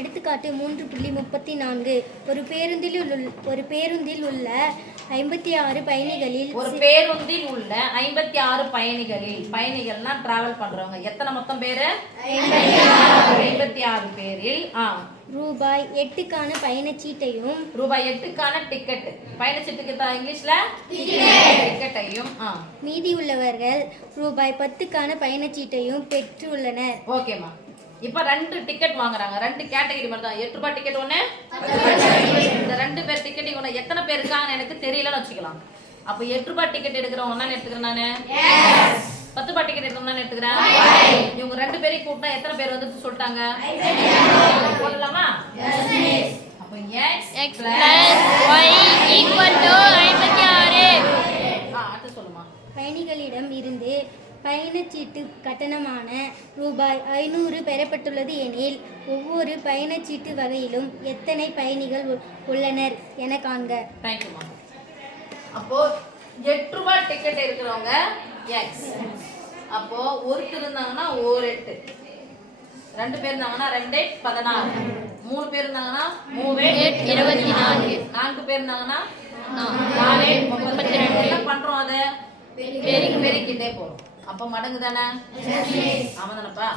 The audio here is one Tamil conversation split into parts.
எடுத்துக்காட்டு 3.34 ஒரு பேருந்தில் உள்ள 56 பயணிகளில் பயணிகள்னா டிராவல் பண்றவங்க எத்தனை மொத்தம் பேரு 56 பேரில் ரூபாய் 8க்கான பயணச்சீட்டையும் ரூபாய் 8க்கான டிக்கெட் பயணச்சீட்டுக்கு இங்கிலீஷ்ல டிக்கெட்டையும் மீதி உள்ளவர்கள் ரூபாய் 10க்கான பயணச்சீட்டையும் பெற்றுள்ளனர். ஓகேமா. இப்ப 2 டிக்கெட் வாங்குறாங்க. 2 கேட்டகரி மாதிரி தான். 8 ரூபாய் டிக்கெட் ஒண்ணு, இந்த 2 பேர் டிக்கெட் ஒண்ணு. எத்தனை பேர் இருக்காங்கன்னு எனக்கு தெரியலன்னு வச்சுக்கலாம். அப்ப 8 ரூபாய் டிக்கெட் எடுக்கிறவங்க நான் எடுத்துக்கிறேன். நானு 10 ரூபாய் டிக்கெட் எடுக்கிறவங்க நான் எடுத்துக்கிறேன். இவங்க 2 பேரையும் கூட்டினா எத்தனை பேர் வந்து சொல்லிட்டாங்க? போடலாமா? அப்ப x + y = 56. அடுத்து சொல்லுமா. பயணிகளிடம் இருந்து பயணச்சீட்டு கட்டணமான ரூபாய் 500 பெறப்பட்டுள்ளது எனில் ஒவ்வொரு பயணச்சீட்டு வகையிலும் எத்தனை பயணிகள் உள்ளனர் என காண்க. தேங்க்யூமா. அப்போ 8 ரூபாய் டிக்கெட் இருக்கிறவங்க x. அப்போ ஒருத்தர் இருந்தாங்கன்னா 8, 2 பேர் இருந்தாங்கன்னா 2 16, 3 பேர் இருந்தாங்கன்னா 3 24, 4 பேர் இருந்தாங்கன்னா 4 32. என்ன பண்றோம்? அதை பெருக்கிட்டே போறோம். அப்ப மடங்கு தானே? ஆமா தானப்பா.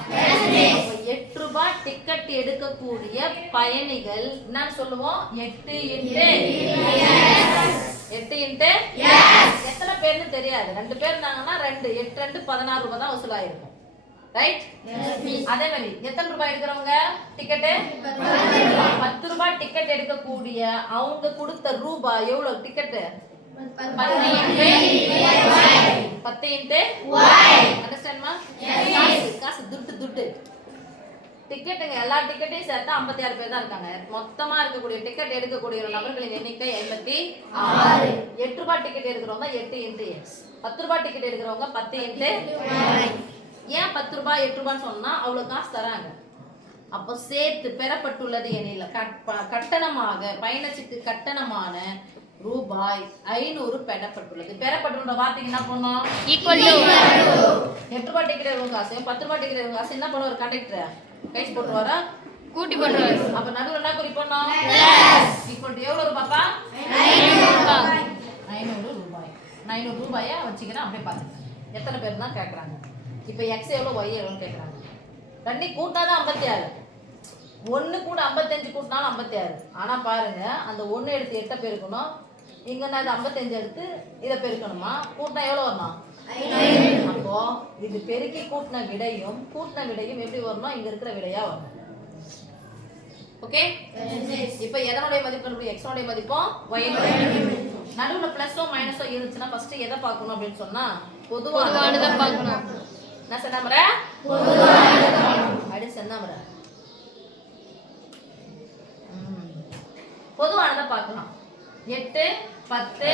8 ரூபாய் டிக்கெட் எடுக்கக்கூடிய பயணிகள் என்ன சொல்லுவோம்? 8 × எத்தனை பேர்னு தெரியாது. 2 பேர் இருந்தாங்கன்னா 2 8 2 16 ரூபாய் தான் வசூலாயிருக்கும். ரைட்? அதே மாதிரி எத்தனை ரூபாய் எடுக்கிறவங்க டிக்கெட்? 10 ரூபாய் டிக்கெட் எடுக்கக்கூடிய அவங்க கொடுத்த ரூபாய் எவ்வளவு டிக்கெட்? 10 × அண்டர்ஸ்டாண்ட்மா? காசு துட்டு டிக்கெட்டுங்க. எல்லா டிக்கெட்டையும் சேர்த்தா 56 பேர் தான் இருக்காங்க. மொத்தமா இருக்கக்கூடிய டிக்கெட் எடுக்கக்கூடிய நபர்களின் எண்ணிக்கை 56. 8 ரூபாய் டிக்கெட் எடுக்கிறவங்க 8 × x. 10 ரூபாய் டிக்கெட் எடுக்கிறவங்க 10 × ஏன் 10 ரூபாய் 8 ரூபான்னு சொன்னா அவ்வளவு காசு தராங்க. அப்போ சேர்த்து பெறப்பட்டுள்ளது எனில் கட்டணமாக பயணச்சீட்டு கட்டணமான ரூபாய் 500 பெறப்பட்டுள்ள வார்த்தைக்கு என்ன பண்ணோம்? ஈக்குவல் டு 8 ரூபாய் டிக்கெட் எடுக்கிற காசு 10 ரூபாய் டிக்கெட் எடுக்கிற காசு என்ன பண்ணுவார்? கண்டக்டர் கைஸ் போட்டுவாரா? கூட்டி போட்டுவாரு. அப்ப நடுவுல என்ன குறி பண்ணோம்? பிளஸ். ஈக்குவல் டு எவ்வளவு ரூபாய்ப்பா? 500 ரூபாய். 500 ரூபாய். 500 ரூபாயை வச்சுக்கிறேன். அப்படியே பாருங்க எத்தனை பேர் தான் கேக்குறாங்க. இப்போ x எவ்வளவு y எவ்வளவு கேக்குறாங்க. ரெண்டையும் கூட்டாதான் 56. 1 கூட 55 கூட்டினாலும் 56. ஆனா பாருங்க அந்த 1 எடுத்து 8 பெருக்கணும். இங்க நான் 55 எடுத்து இத பெருக்கணுமா? கூட்டினா எவ்வளவு வரணும்? 500. அப்போ இது பெருக்கி கூட்டின விடையும் எப்படி வரணும்? இங்க இருக்கிற விடையா வரணும். ஓகே? இப்போ எதனுடைய மதிப்பு கண்டுபிடி? x உடைய மதிப்பும் y உடைய மதிப்பும். நடுவுல பிளஸோ மைனஸோ இருந்துச்சுனா ஃபர்ஸ்ட் எதை பார்க்கணும் அப்படினு சொன்னா பொதுவானத பார்க்கணும். நான் சொன்னமற பொதுவானத பார்க்கணும். அடி சொன்னமற பொதுவானத பார்க்கலாம். 8 10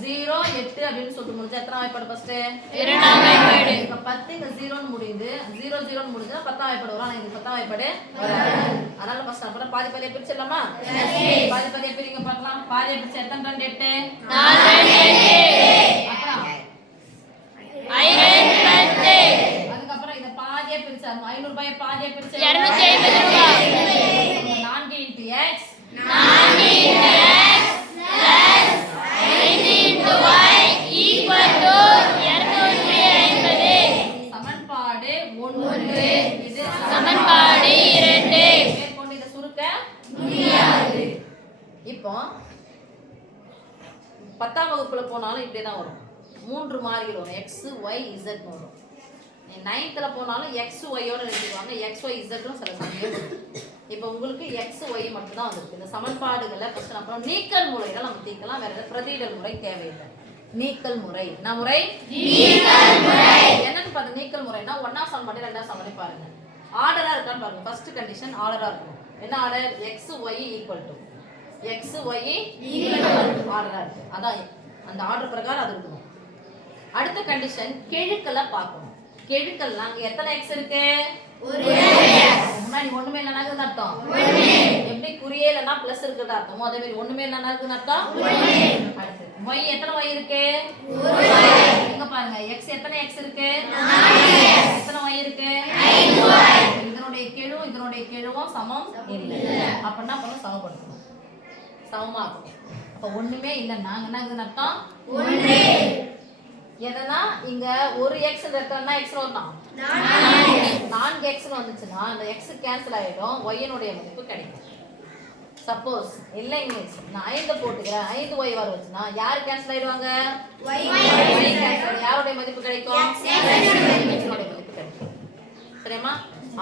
0 8 அப்படினு சொல்லிட்டு முடிஞ்சா எத்தனை வாய்ப்பாடு ஃபர்ஸ்ட்? இரண்டாம் வாய்ப்பாடு. இப்ப 10 இங்க 0 ன்னு முடியுது. 0 0 ன்னு முடிஞ்சா 10ஆம் வாய்ப்பாடு வரும். ஆனா இது 10ஆம் வாய்ப்பாடு வராது. அதனால ஃபர்ஸ்ட் அப்புறம் பாதியா பிரிச்சிடலாமா? பாதியா பிரிங்க பார்க்கலாம். பாதியா பிரிச்சா எத்தனை 2 8? 4 8. அப்புறம் 5 10. அதுக்கு அப்புறம் இத பாதியா பிரிச்சா 500 ரூபாயை பாதியா பிரிச்சா 250 ரூபாய். 4 × x 4 × x plus 5 × y equal to 250. சமன்பாடு 1. இது சமன்பாடு 2. மேற்கொண்டு இத சுருக்க முடியாது. இப்போ 10ஆம் வகுப்புல போனாலும் இப்படி தான் வரும். 3 மாறிகள் வரும். x y z வரும். 9th போனாலும் x y யோட எழுதிடுவாங்க. x y z ம் சில சமயம் வரும். இப்போ உங்களுக்கு x y மட்டும் தான் வந்திருக்கு. இந்த சமன்பாடுகளை ஃபர்ஸ்ட் அப்புறம் நீக்கல் முறையில நம்ம தீர்க்கலாம். வேற பிரதியிடல் முறை தேவையில்லை. நீக்கல் முறை என்ன முறை? நீக்கல் முறை. என்னன்னு பாருங்க. நீக்கல் முறைனா 1ஆம் சமன்பாடு 2ஆம் சமன்பாடு பாருங்க. ஆர்டரா இருக்கான்னு பாருங்க. ஃபர்ஸ்ட் கண்டிஷன் ஆர்டரா இருக்கும். என்ன order? x y equal to ஆர்டரா இருக்கு. அதான் அந்த ஆர்டர் பிரகாரம் அது இருக்கும். அடுத்த கண்டிஷன் கெழுக்களை பார்க்கணும். கெழுக்கல்ல அங்க எத்தனை x இருக்கு? ஒரு x. முன்னாடி ஒண்ணுமே இல்லனா என்ன அர்த்தம்? ஒண்ணு. எப்படி குறியே இல்லனா பிளஸ் இருக்குன்னு அர்த்தமோ அதே மாதிரி ஒண்ணுமே இல்லனா என்ன அர்த்தம்? ஒண்ணு. அடுத்து y எத்தனை y இருக்கு? ஒரு y. இங்க பாருங்க x எத்தனை x இருக்கு? 4x. எத்தனை y இருக்கு? 5y. இதனுடைய கெழு இதனுடைய கெழுவும் சமம் இல்லை. அப்ப என்ன பண்ணணும்? சமப்படுத்தணும். சமமா இருக்கும். அப்ப ஒண்ணுமே இல்லைன்னா என்ன இருக்குதுன்னு அர்த்தம்? எதனா இங்க ஒரு எக்ஸ் இருக்கா எக்ஸ் வரணும், 4 எக்ஸ் வந்துச்சுன்னா அந்த எக்ஸ் கேன்சல் ஆயிடும், ஒய்னுடைய மதிப்பு கிடைக்கும். சப்போஸ் இல்லைங்க நான் 5 போட்டுக்கிறேன், 5y வர வச்சுன்னா யார் கேன்சல் ஆயிடுவாங்க? y cancel. யாருடைய மதிப்பு கிடைக்கும்? x உடைய மதிப்பு கிடைக்கும். சரியா?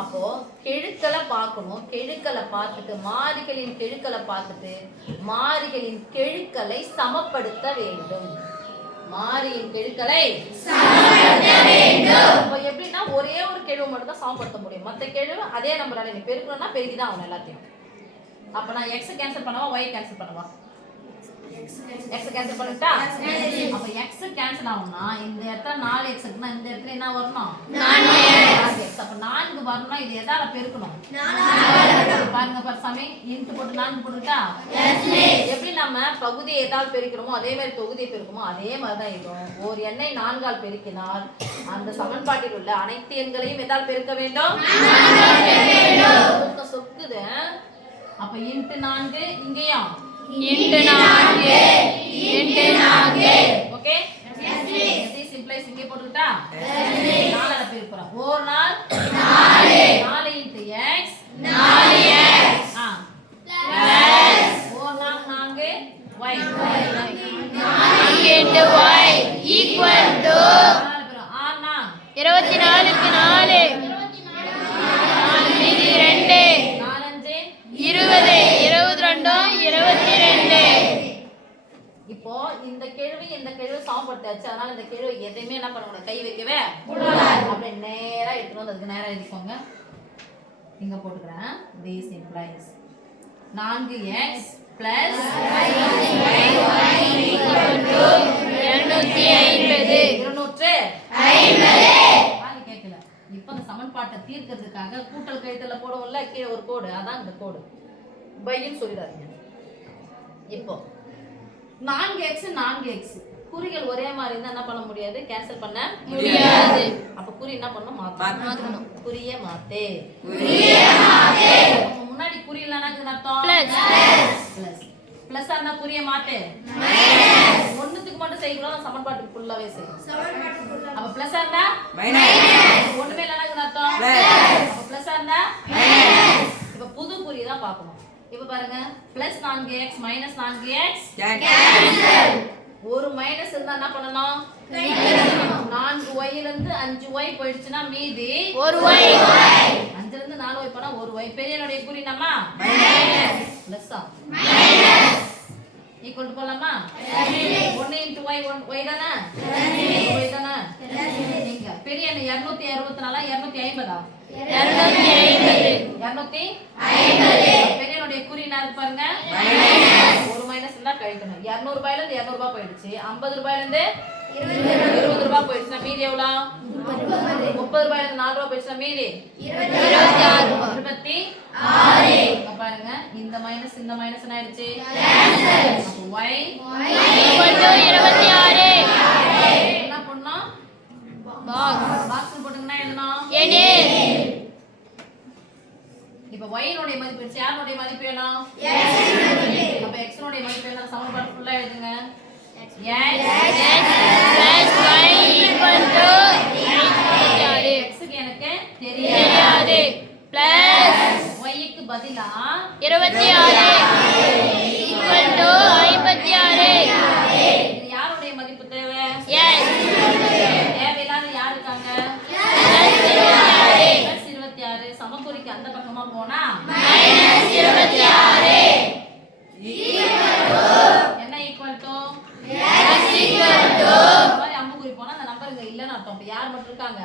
அப்போ கெழுக்களை பார்க்கணும். கெழுக்களை பார்த்துட்டு மாறிகளின் கெழுக்களை பார்த்துட்டு மாறிகளின் கெழுக்களை சமப்படுத்த வேண்டும். மாறியின் கெழுக்களை சமப்படுத்த வேண்டும். அப்ப எப்படின்னா ஒரே ஒரு கெழு மட்டும் தான் சமப்படுத்த முடியும். மற்ற கெழு அதே நம்பரால நீ பெருக்கணும்னா பெருக்கி தான் ஆகணும் எல்லாத்தையும். அப்ப நான் x கேன்சல் பண்ணவா y கேன்சல் பண்ணவா? x கேன்சல் பண்ணிட்டா அப்ப x கேன்சல் ஆகும்னா இந்த இடத்துல 4x இருக்குன்னா இந்த இடத்துல என்ன வரணும்? 4x. அப்ப 4 வரணும்னா இது எதால பெருக்கணும்? 4 பாருங்க பாரு சாமி, இன்ட் போட்டு 4 போட்டுட்டா எப்படி நம்ம பகுதியை எதால் பெருக்கிறோமோ அதே மாதிரி தொகுதியை பெருக்குமோ அதே மாதிரி தான் இருக்கும். ஒரு எண்ணை 4 ஆல் பெருக்கினால் அந்த சமன்பாட்டில் உள்ள அனைத்து எண்களையும் எதால் பெருக்க வேண்டும்? சொக்குது. அப்ப இன்ட் 4 இங்கேயும் இன்ட் 4 ஓகே. இது சிம்பிளைஸ் இங்கே போட்டுட்டா 4 ஆல பெருக்குறோம். ஒரு நாள் 4 இன்ட் x 4x பிளஸ் ஒரு நாள் 4 y 4 into y equal to 24 க்கு 4 மீதி 2 20 22 இப்போ இந்த கேள்வி இந்த கேள்வி சமப்படுத்தாச்சு. அதனால இந்த கேள்வி எதையுமே என்ன பண்ண கை வைக்கவே கூடாது. அப்படியே நேரா எடுத்துட்டு வந்து அதுக்கு நேரா எழுதிக்கோங்க. இங்க போட்டுக்கிறேன். this implies 4x plus 250 கேட்கல. இப்போ இந்த சமன்பாட்டை தீர்க்கிறதுக்காக கூட்டல் கழித்தல போடுவோம்ல, கீழே ஒரு கோடு, அதான் இந்த கோடு பைன்னு சொல்லிடாதீங்க. இப்போ 4x 4x குறிகள் ஒரே மாதிரி இருந்தா என்ன பண்ண முடியாது? கேன்சல் பண்ண முடியாது. அப்ப குறி என்ன பண்ணணும்? மாத்தணும். குறியே மாத்து. முன்னாடி குறி இல்லைன்னா அர்த்தம் பிளஸ். பிளஸ் ஆனா குறியே மாத்து. ஒண்ணுத்துக்கு மட்டும் செய்யக்கூடாது, சமன்பாட்டுக்கு ஃபுல்லாவே செய்யணும். அப்ப பிளஸ் ஆனா ஒண்ணுமே இல்லைன்னா அர்த்தம் அப்ப பிளஸ் ஆனா இப்ப புது குறி தான் பார்க்கணும். இப்ப பாருங்க பிளஸ் 4x மைனஸ் 4x ஒரு மைனஸ் இருந்தா என்ன பண்ணணும்? 4y ல இருந்து 5y போயிடுச்சுன்னா மீதி 1y. 5 ல இருந்து 4y போனா 1y. பெரியனுடைய குறி நம்ம பிளஸ் ஆ ஈக்குவல் டு போலாமா? 1 into y 1y தானே? y தானே? நீங்க பெரிய 264 250 250 பெரியனுடைய குறி என்ன பாருங்க ஒரு மைனஸ் இருந்தா கழிக்கணும். 200 ரூபாயில இருந்து 200 ரூபாய் போயிடுச்சு. 50 ரூபாயில இருந்து 20 ரூபாய் போயிடுச்சுன்னா மீதி எவ்வளவு? 30 ரூபாயில இருந்து 4 ரூபாய் போயிடுச்சுன்னா மீதி 26. பாருங்க இந்த மைனஸ் இந்த மைனஸ் என்ன ஆயிடுச்சு? y என்ன பண்ணோம்? பாக்ஸ் போட்டுங்கன்னா எழுதணும். இப்ப y னுடைய மதிப்பு யாருடைய மதிப்பு வேணும்? அப்ப x னுடைய மதிப்பு என்ன? சமன்பாடு ஃபுல்லா எழுதுங்க. x க்கு எனக்கு தெரியாது பிளஸ் y க்கு பதிலா 26 இது யாருடைய மதிப்பு தேவை? தேவையில்லாத யாரு இருக்காங்க? பிளஸ் 26 சமக்குறிக்கு அந்த பக்கமா போனா என்ன ஈக்குவல் டு அம்புக்குறி போனா அந்த நம்பர் இங்க இல்லன்னு அர்த்தம். அப்ப யார் மட்டும் இருக்காங்க?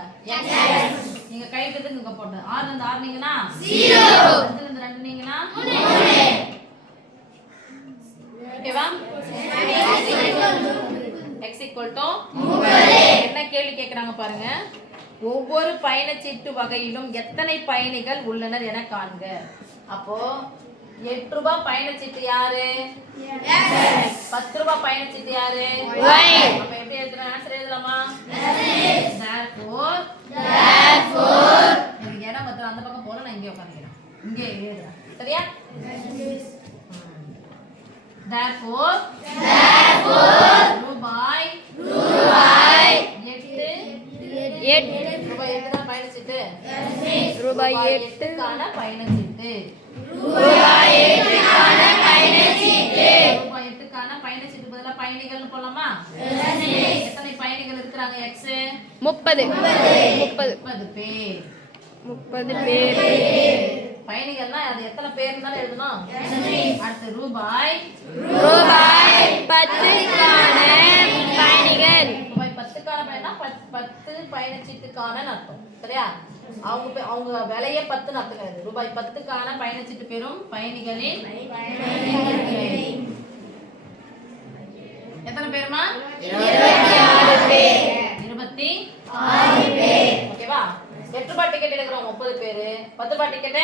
நீங்க கைட்டதுக்கு இங்க போட்டு 6 இருந்து 6 நீங்கன்னா 0 5 இருந்து 2 நீங்கன்னா 3 ஓகேவா? x equal to என்ன கேள்வி கேக்குறாங்க பாருங்க. ஒவ்வொரு பயணச்சீட்டு வகையிலும் எத்தனை பயணிகள் உள்ளனர் என காண்க. அப்போ 8 ரூபாய் பயணச்சீட்டு யாரு? 10 ரூபாய் பயணச்சீட்டு யாரு? அப்ப எப்படி எழுதலாம்? ஆன்சர் எழுதலாமா? therefore எனக்கு இடம் மொத்தம் அந்த பக்கம் போல நான் இங்கே உட்காந்துக்கிறேன். இங்கே எழுதுற சரியா? Therefore ரூபாய் 8 ரூபாய் 8 தான் பயணச்சீட்டு. ரூபாய் 8 8க்கான பயணச்சீட்டு. ரூபாய் 8க்கான பயணச்சீட்டு. ரூபாய் 8க்கான பயணச்சீட்டு பதிலா பயணிகள்னு போலாமா? எத்தனை பயணிகள் இருக்கிறாங்க? x 30 30 பேர். 30 பேர். பயணிகள்னா அது எத்தனை பேர் தானே எழுதணும். அடுத்து ரூபாய் 10க்கான பயணிகள். ரூபாய் 10க்கான பயணா 10 பயணச்சீட்டுக்கான அர்த்தம் சரியா? அவங்க விலையே 10 அர்த்தம். ரூபாய் 10க்கான பயணச்சீட்டு பெறும் பயணிகளின் எத்தனை பேருமா? 26 பேர். 26 பேர். ஓகேவா? 8 ரூபாய் டிக்கெட் எடுக்கிறோம் 30 பேரு. 10 ரூபாய் டிக்கெட்